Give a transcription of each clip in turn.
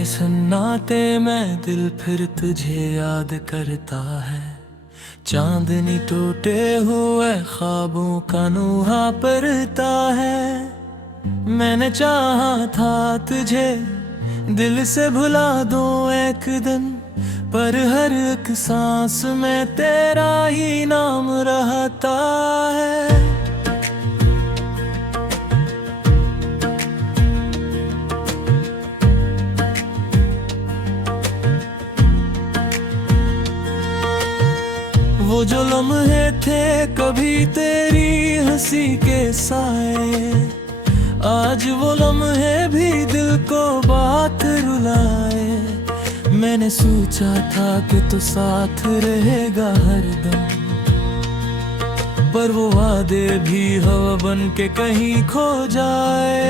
के सन्नाटे में दिल फिर तुझे याद करता है। चांदनी टूटे हुए ख्वाबों का नुहा पड़ता है। मैंने चाहा था तुझे दिल से भुला दूं एक दिन, पर हर एक सांस में तेरा ही नाम रहता है। वो जो लम्हे थे कभी तेरी हंसी के साए, आज वो लम्हे भी दिल को बात रुलाए। मैंने सोचा था कि तू साथ रहेगा हरदम, पर वो वादे भी हवा बन के कहीं खो जाए।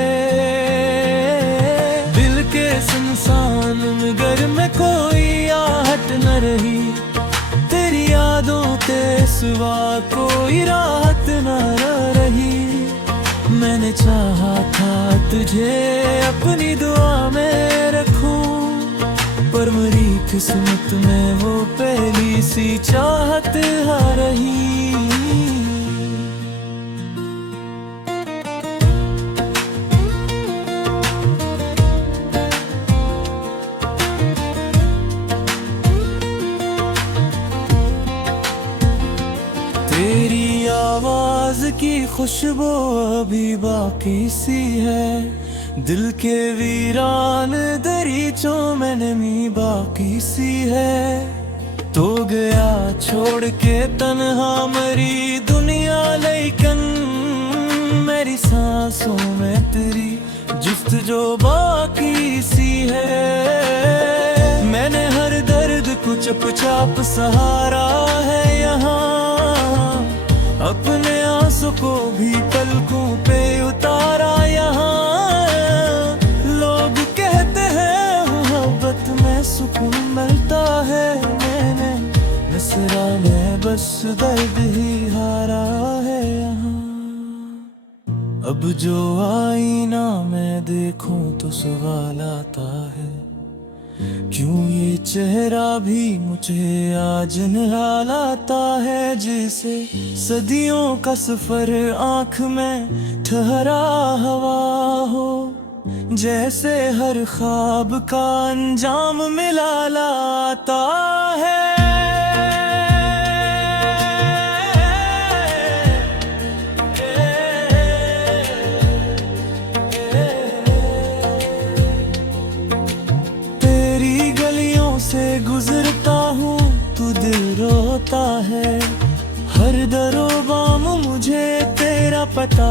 दिल के सुनसान मगर में कोई आहट न रही, तेरी यादों के सिवा कोई राहत न रही। मैंने चाहा था तुझे अपनी दुआ में रखूं, पर मेरी किस्मत में वो पहली सी चाहत हार रही। तेरी आवाज की खुशबू अभी बाकी सी है, दिल के वीरान दरीचों में नमी बाकी सी है। तो गया छोड़ के तन्हा मरी दुनिया, लेकिन मेरी सांसों में तेरी जुफ्त जो बाकी सी है। मैंने हर दर्द को चुपचाप सहारा है यहाँ, अपने आंसू को भी पलकों पे उतारा यहाँ। लोग कहते हैं मोहब्बत में सुकून मिलता है, मैंने मिसरा में बस दर्द ही हारा है यहाँ। अब जो आईना मैं देखूं तो सवाल आता है, क्यों ये चेहरा भी मुझे आज निहालाता है। जैसे सदियों का सफर आँख में ठहरा हवा हो, जैसे हर ख्वाब का अंजाम मिला लाता है। से गुजरता हूँ तू दिल रोता है, हर दरो बाम मुझे तेरा पता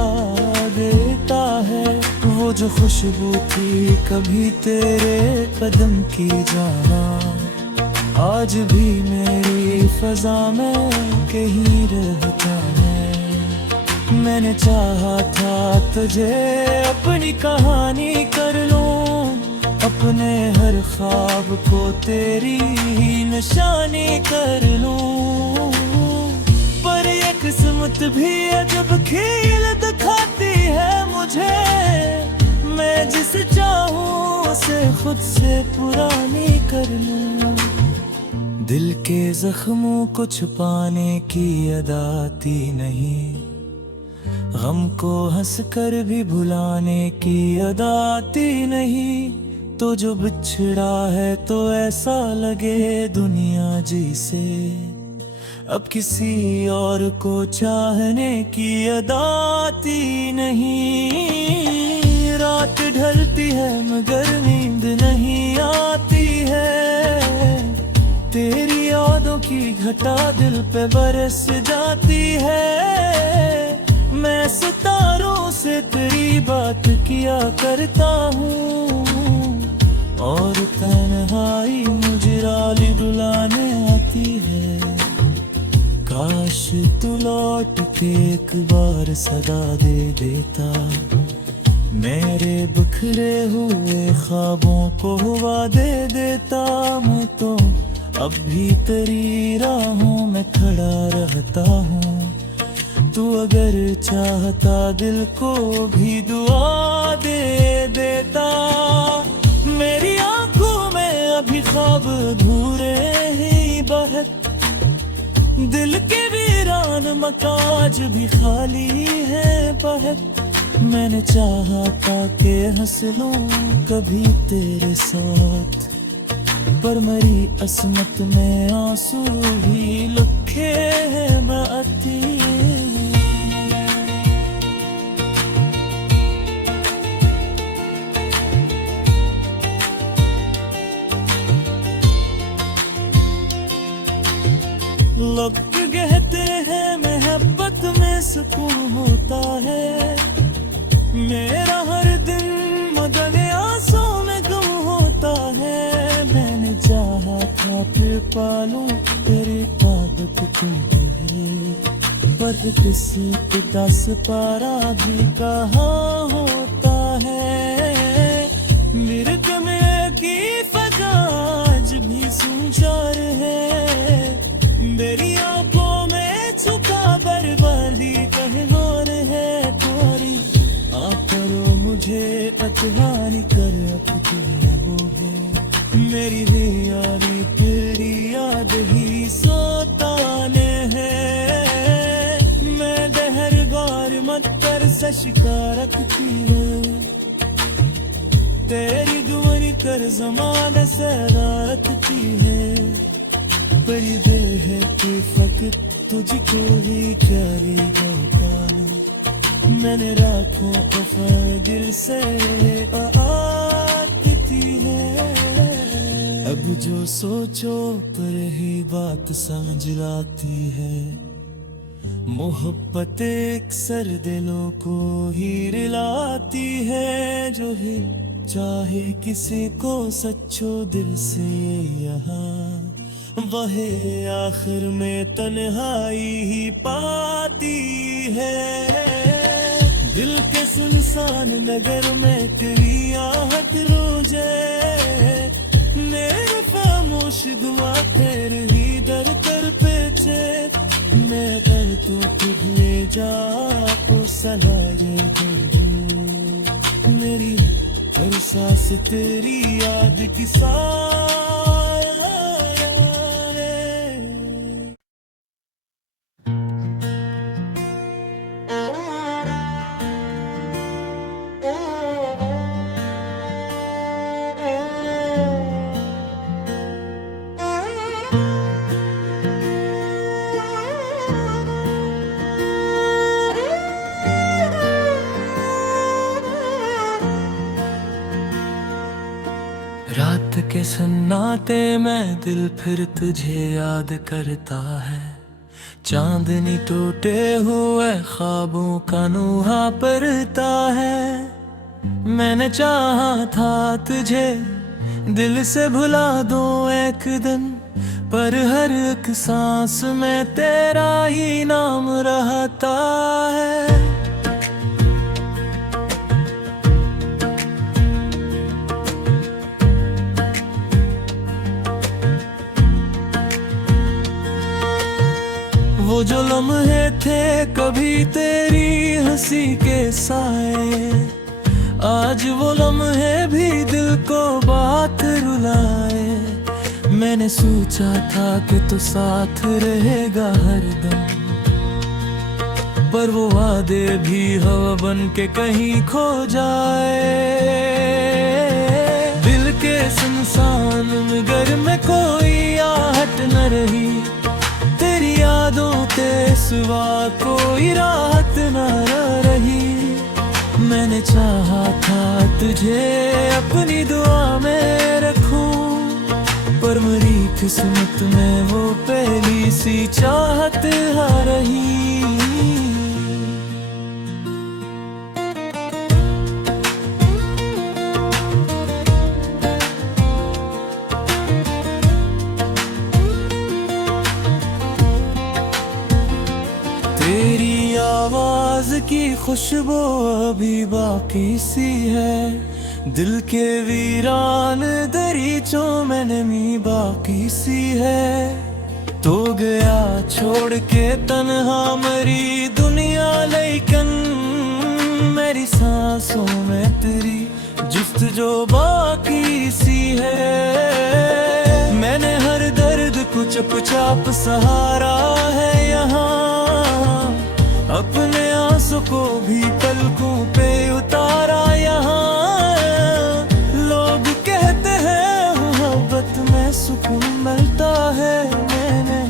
देता है। वो जो खुशबू थी कभी तेरे कदम की जाना, आज भी मेरी फजा में कहीं रहता है। मैंने चाहा था तुझे अपनी कहानी कर लूं, अपने हर ख्वाब को तेरी ही निशानी कर लूं। पर ये किस्मत भी अजब खेल दिखाती है मुझे, मैं जिसे चाहूं उसे खुद से पुरानी कर लूं। दिल के जख्मों को छुपाने की अदाती नहीं, गम को हंसकर भी भुलाने की अदाती नहीं। तो जो बिछड़ा है तो ऐसा लगे दुनिया जैसे अब किसी और को चाहने की अदाती नहीं। रात ढलती है मगर नींद नहीं आती है, तेरी यादों की घटा दिल पे बरस जाती है। मैं सितारों से तेरी बात किया करता हूँ, और तन्हाई मुजराली रुलाने आती है। काश तू लौट के एक बार सदा दे देता, मेरे बिखरे हुए ख्वाबों को हवा दे देता। मैं तो अब भी तेरी राहों में खड़ा रहता हूँ, तू अगर चाहता दिल को भी दुआ दे देता। मेरी आंखों ख्वाब अधूरे ही बहुत, दिल के वीरान मकाज भी खाली है बहुत। मैंने चाहा था कि हंस लूं कभी तेरे साथ, पर मेरी असमत में आंसू भी लिखे हैं बाती। लोग कहते हैं मोहब्बत में सुकून होता है, मेरा हर दिन मदन आंसू में गुम होता है। मैंने चाहा था फिर पालूं तेरी आदत तुमको है, पर किसी के 10 पारा भी कहाँ होता है। मिर्ग में की फजाज भी सुनचार है, मेरी आंखों में छुपा बर्बादी कहनोर है कोरी। आप करो मुझे अतहानी कर अपनी वो है, मेरी यारी तेरी याद ही सोताने है। मैं दहरगार मत कर से शिकारकती है, तेरी दुआनी कर जमाने से रखती है। पर देह की फकत तुझको ही प्यारी होता है, मैंने राखों वफा दिल से आती है। अब जो सोचो पर ही बात समझ लाती है, मोहब्बत एक सर दिलों को ही रिलाती है। जो है चाहे किसी को सच्चो दिल से यहाँ, वह आखिर में तन्हाई ही पाती है। दिल के सुनसान नगर में तेरी आहट रोजे, मेरे खामोश दुआ फिर ही दर कर पेचे। मैं कर तो तुझे जा को सलाये मेरी हर सांस तेरी याद की रात के सन्नाटे में दिल फिर तुझे याद करता है। चांदनी टूटे हुए ख्वाबों का नूहा परता है। मैंने चाहा था तुझे दिल से भुला दूं एक दिन, पर हर एक सांस में तेरा ही नाम रहता है। वो जो लम्हे थे कभी तेरी हंसी के साए, आज वो लम्हे भी दिल को बात रुलाए। मैंने सोचा था कि तू साथ रहेगा हरदम, पर वो वादे भी हवा बन के कहीं खो जाए। दिल के सुनसान मगर में कोई आहट न रही, तेरी यादों के सिवा कोई राहत न रही। मैंने चाहा था तुझे अपनी दुआ में रखूं, पर मेरी किस्मत में वो पहली सी चाहत हार रही। तेरी आवाज की खुशबू अभी बाकी सी है, दिल के वीरान दरीचों में नमी बाकी सी है। तो गया छोड़ के तन्हा मरी दुनिया, लेकिन मेरी सांसों में तेरी जुफ्त जो बाकी सी है। चुपचाप सहारा है यहाँ, अपने आंसू को भी पलकों पे उतारा यहाँ। लोग कहते हैं मोहब्बत में सुकून मिलता है, मैंने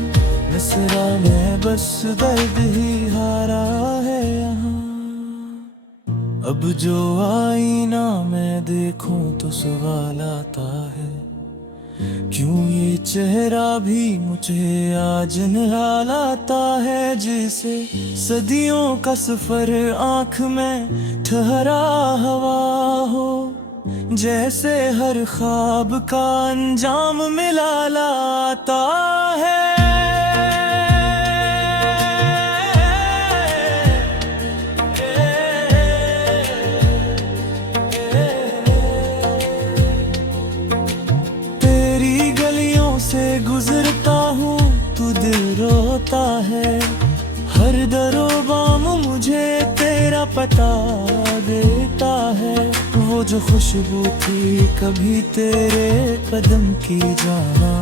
मिसरा में बस दर्द ही हारा है यहाँ। अब जो आईना मैं देखूं तो सवाल आता है, क्यों ये चेहरा भी मुझे आज निहालाता है। जैसे सदियों का सफर आंख में ठहरा हवा हो, जैसे हर ख्वाब का अंजाम मिला लाता है। से गुजरता हूँ तू दिल रोता है, हर दरोबाम मुझे तेरा पता देता है। वो जो खुशबू थी कभी तेरे कदम की जाना,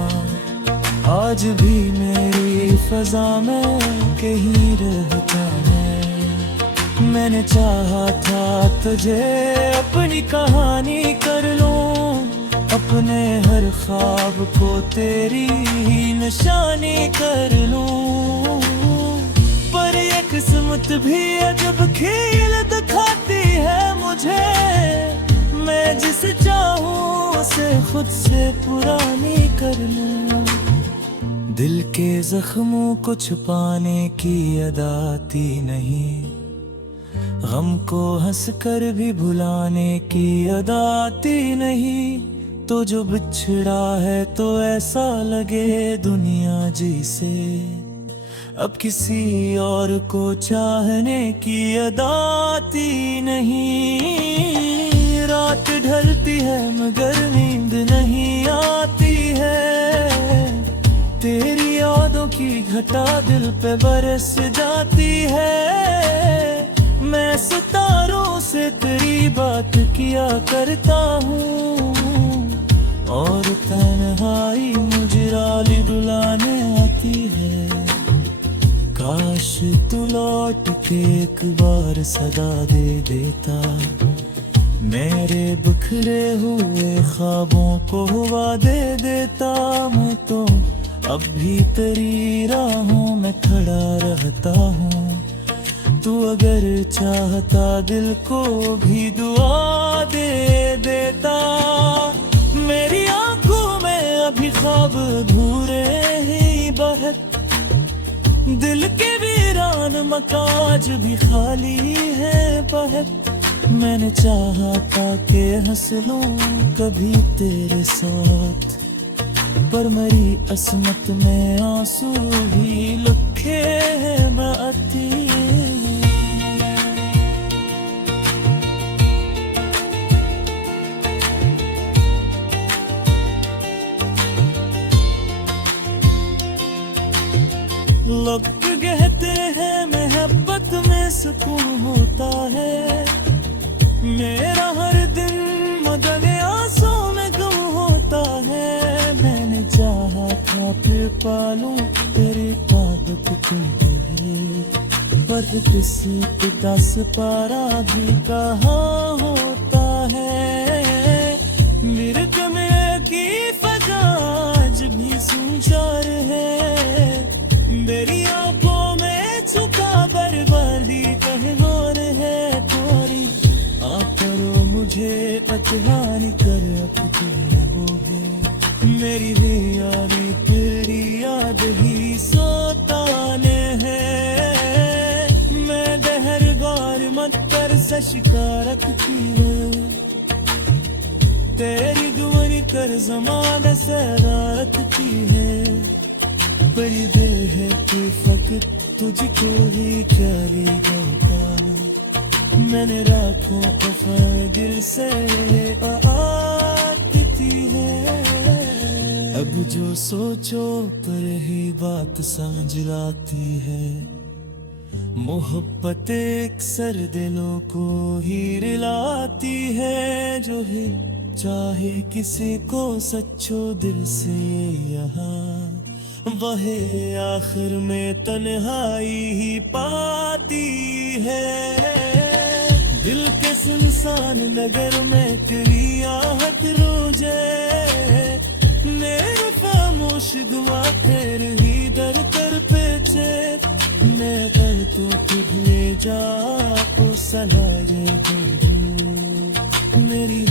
आज भी मेरी फजा में कहीं रहता है। मैंने चाहा था तुझे अपनी कहानी कर लूं, अपने हर ख्वाब को तेरी ही निशानी कर लूं। पर ये किस्मत भी अजब खेल दिखाती है मुझे, मैं जिसे चाहूं उसे खुद से पुरानी कर लूं। दिल के जख्मों को छुपाने की अदाती नहीं, गम को हंसकर भी भुलाने की अदाती नहीं। तो जो बिछड़ा है तो ऐसा लगे दुनिया जैसे अब किसी और को चाहने की अदाती नहीं। रात ढलती है मगर नींद नहीं आती है, तेरी यादों की घटा दिल पे बरस जाती है। मैं सितारों से तेरी बात किया करता हूँ, और तन्हाई मुजराली रुलाने आती है। काश तू लौट के एक बार सदा दे देता, मेरे बिखरे हुए ख्वाबों को हवा दे देता। मैं तो अब भी तेरी राहों में खड़ा रहता हूँ, तू अगर चाहता दिल को भी दुआ दे देता। मेरी आंखों में अभी ख्वाब अधूरे ही बहक, दिल के वीरान मकाज भी खाली है बहक। मैंने चाहा था कि हंस लूं कभी तेरे साथ, पर मेरी अस्मत में आंसू भी लुखे हैं माती। लोग कहते हैं मोहब्बत में सुकून होता है, मेरा हर दिन मदन आंसू में गम होता है। मैंने चाहा था फिर पालूं तेरी आदत को है, पर किस दस पारा भी कहाँ होता है। मिर्ग में की फजाज भी सुनचार है, मेरी आंखों में छुपा बर्बादी कहनोर है। थोड़ी आप करो मुझे पहचान कर अब वो है, मेरी यारी तेरी याद ही सोताने है। मैं गहरगार मत कर से शिकारत की है, तेरी दुआनी कर ज़माने से रात की है। बड़ी दिल है कि फकत तुझको ही प्यारी होता, मैंने राखों वफा दिल से आती है। अब जो सोचो पर ही बात समझ लाती है, मोहब्बत अक्सर दिलों को ही रिलाती है। जो है चाहे किसी को सच्चो दिल से यहाँ, वही आखिर में तन्हाई ही पाती है। दिल के सुनसान नगर में तेरी आहट रोजे, मेरे खामोश दुआ फिर ही दर दर पे चे। मैं कर तो तुझे जा को सलाहे दूँ, मेरी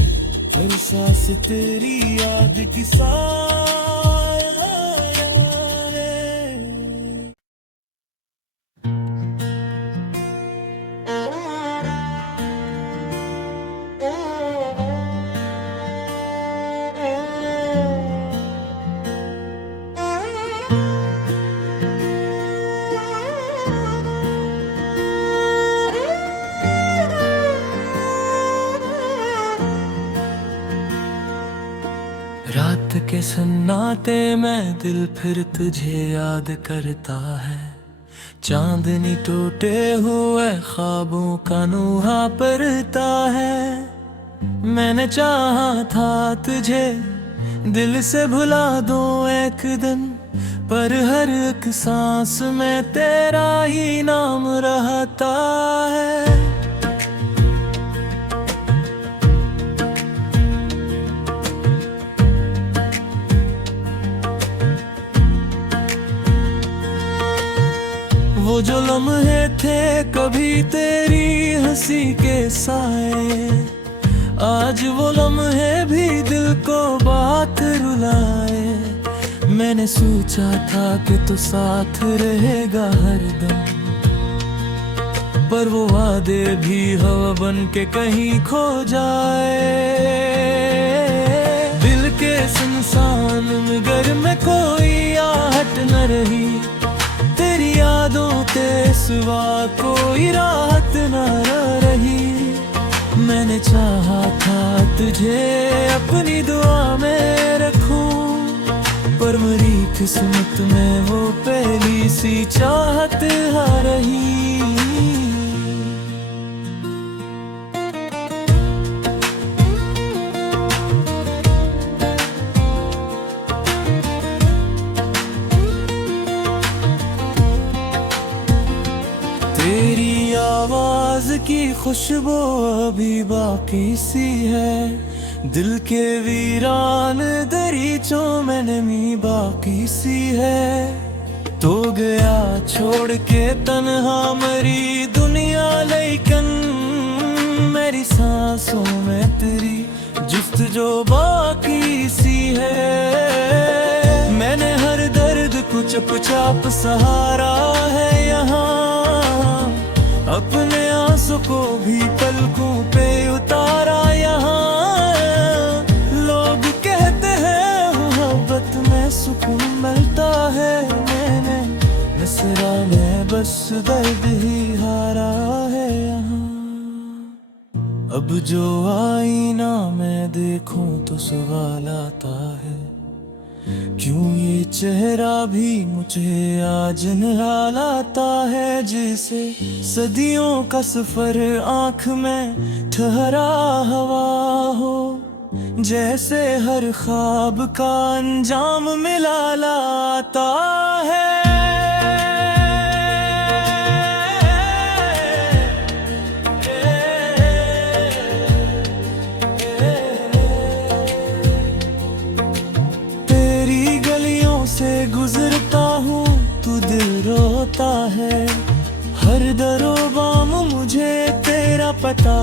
हर सांस तेरी याद की साया है। रात के सन्नाटे में दिल फिर तुझे याद करता है। चांदनी टूटे हुए ख्वाबों का नूहा परता है। मैंने चाहा था तुझे दिल से भुला दूं एक दिन, पर हर एक सांस में तेरा ही नाम रहता है। वो जो लम्हे थे कभी तेरी हंसी के साए, आज वो लम्हे भी दिल को बात रुलाए। मैंने सोचा था कि तू साथ रहेगा हरदम, पर वो वादे भी हवा बन के कहीं खो जाए। दिल के सुनसान नगर में कोई आहट न रही, तेरी यादों के सिवा कोई राहत न रही। मैंने चाहा था तुझे अपनी दुआ में रखूं, पर मेरी किस्मत में वो पहली सी चाहत हार रही। तेरी आवाज की खुशबू अभी बाकी सी है, दिल के वीरान दरीचों में नमी बाकी सी है। तो गया छोड़ के तन्हा मरी दुनिया, लेकिन मेरी सांसों में तेरी जुस्त जो बाकी सी है। मैंने हर दर्द को चुपचाप सहारा है यहाँ, अपने आंसू को भी पलकों पे उतारा यहाँ। लोग कहते हैं मोहब्बत में सुकून मिलता है, मैंने मिसरा में बस दर्द ही हारा है यहाँ। अब जो आईना मैं देखूं तो सवाल आता है, क्यों ये चेहरा भी मुझे आज निहालाता है। जैसे सदियों का सफर आँख में ठहरा हवा हो, जैसे हर ख्वाब का अंजाम मिला लाता है। से गुजरता हूँ तू दिल रोता है, हर दरो बाम मुझे तेरा पता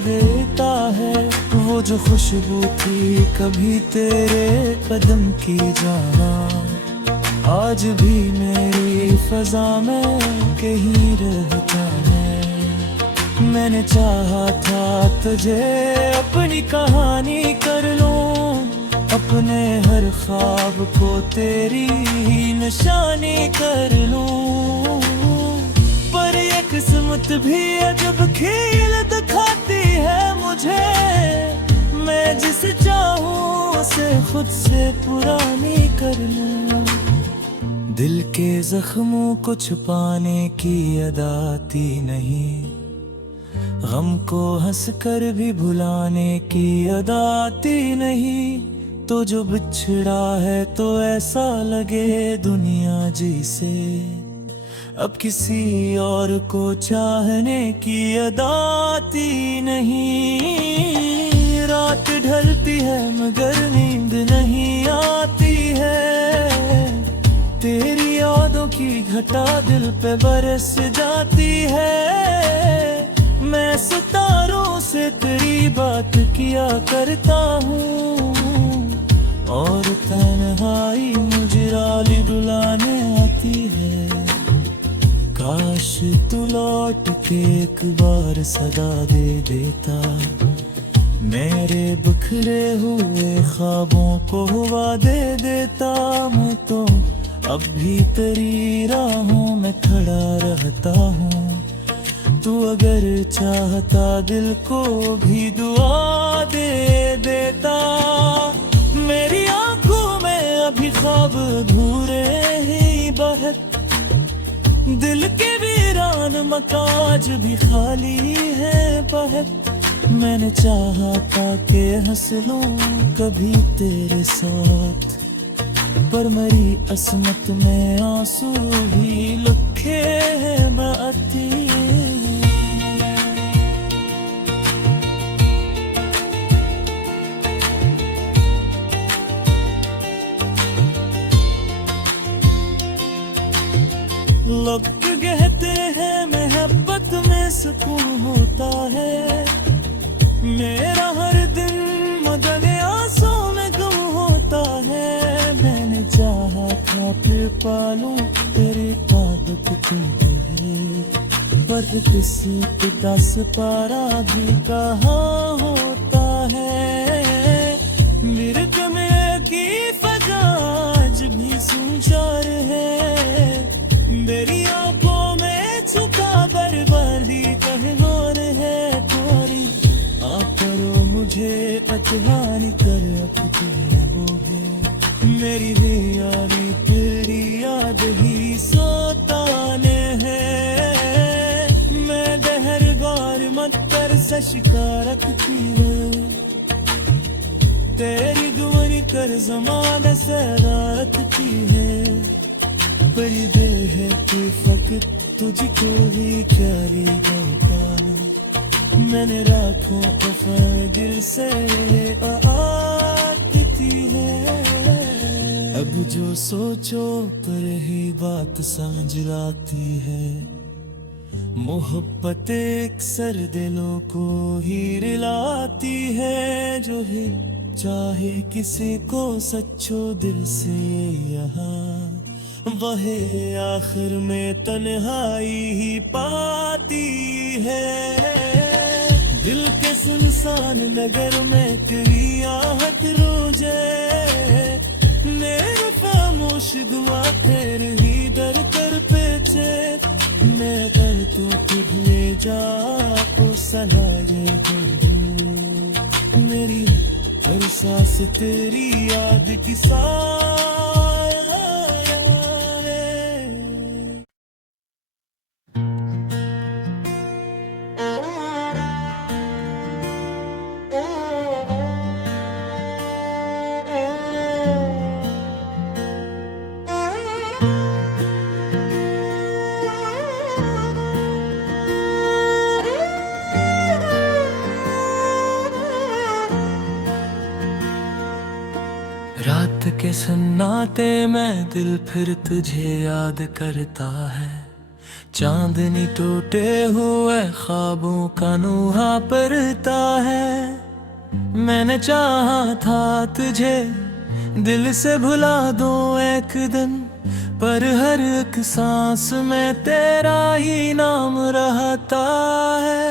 देता है। वो जो खुशबू थी कभी तेरे कदम की जाना, आज भी मेरी फजा में कहीं रहता है। मैंने चाहा था तुझे अपनी कहानी कर लूं, अपने हर ख्वाब को तेरी ही निशानी कर लूं। पर ये किस्मत भी अजब खेल दिखाती है मुझे, मैं जिसे चाहूं उसे खुद से पुरानी कर लूं। दिल के जख्मों को छुपाने की अदाती नहीं, गम को हंस कर भी भुलाने की अदाती नहीं। तो जो बिछड़ा है तो ऐसा लगे दुनिया जैसे अब किसी और को चाहने की अदाती नहीं। रात ढलती है मगर नींद नहीं आती है, तेरी यादों की घटा दिल पे बरस जाती है। मैं सितारों से तेरी बात किया करता हूँ और तन्हाई मुझे राली डुलाने आती है। काश तू लौट के एक बार सदा दे देता, मेरे बिखरे हुए ख्वाबों को हवा दे देता। मैं तो अब भी तेरी राहों में खड़ा रहता हूँ, तू अगर चाहता दिल को भी दुआ दे देता। मेरी आंखों में अभी ख्वाब अधूरे ही बहुत, दिल के वीरान मकाज भी खाली है बहुत। मैंने चाहा था कि हंस लूं कभी तेरे साथ, पर मेरी अस्मत में आंसू भी लिखे हैं बाती। लोग कहते हैं मोहब्बत में सुकून होता है, मेरा हर दिन मदन आंसू में गम होता है। मैंने चाहा था फिर पालूं तेरी आदत को है, पर किसी के 10 पारा भी कहाँ होता है। मिर्ग में की फजाज भी सुनचार है, मेरी आंखों में छुपा बर्बादी कहनोर है कोरी। आप करो मुझे अतहानी कर अब तेरे वो है, मेरी बेयारी तेरी याद ही सोताने है। मैं दहरगार मत कर सा शिकारत की है, तेरी दुआनी कर ज़माने से रात की है। बड़ी देर है कि फकत तुझको ही प्यारी पाना, मैंने राखों वफा दिल से आती है। अब जो सोचो पर ही बात समझ लाती है, मोहब्बत अक्सर दिलों को ही रिलाती है। जो है चाहे किसी को सच्चो दिल से यहाँ, वह आखिर में तन्हाई ही पाती है। दिल के सुनसान नगर में तेरी आहट रोजे, मेरे खामोश दुआ फिर ही दर कर पेचे। मैं कर तू तुझे जा को सलाहे कर दूं, मेरी हर सांस तेरी याद की रात के सन्नाटे में दिल फिर तुझे याद करता है। चांदनी टूटे हुए ख्वाबों का नूहा परता है। मैंने चाहा था तुझे दिल से भुला दूं एक दिन, पर हर एक सांस में तेरा ही नाम रहता है।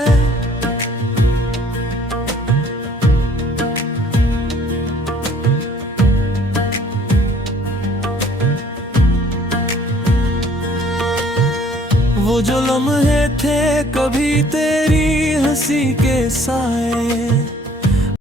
वो जो लम्हे थे कभी तेरी हंसी के साए,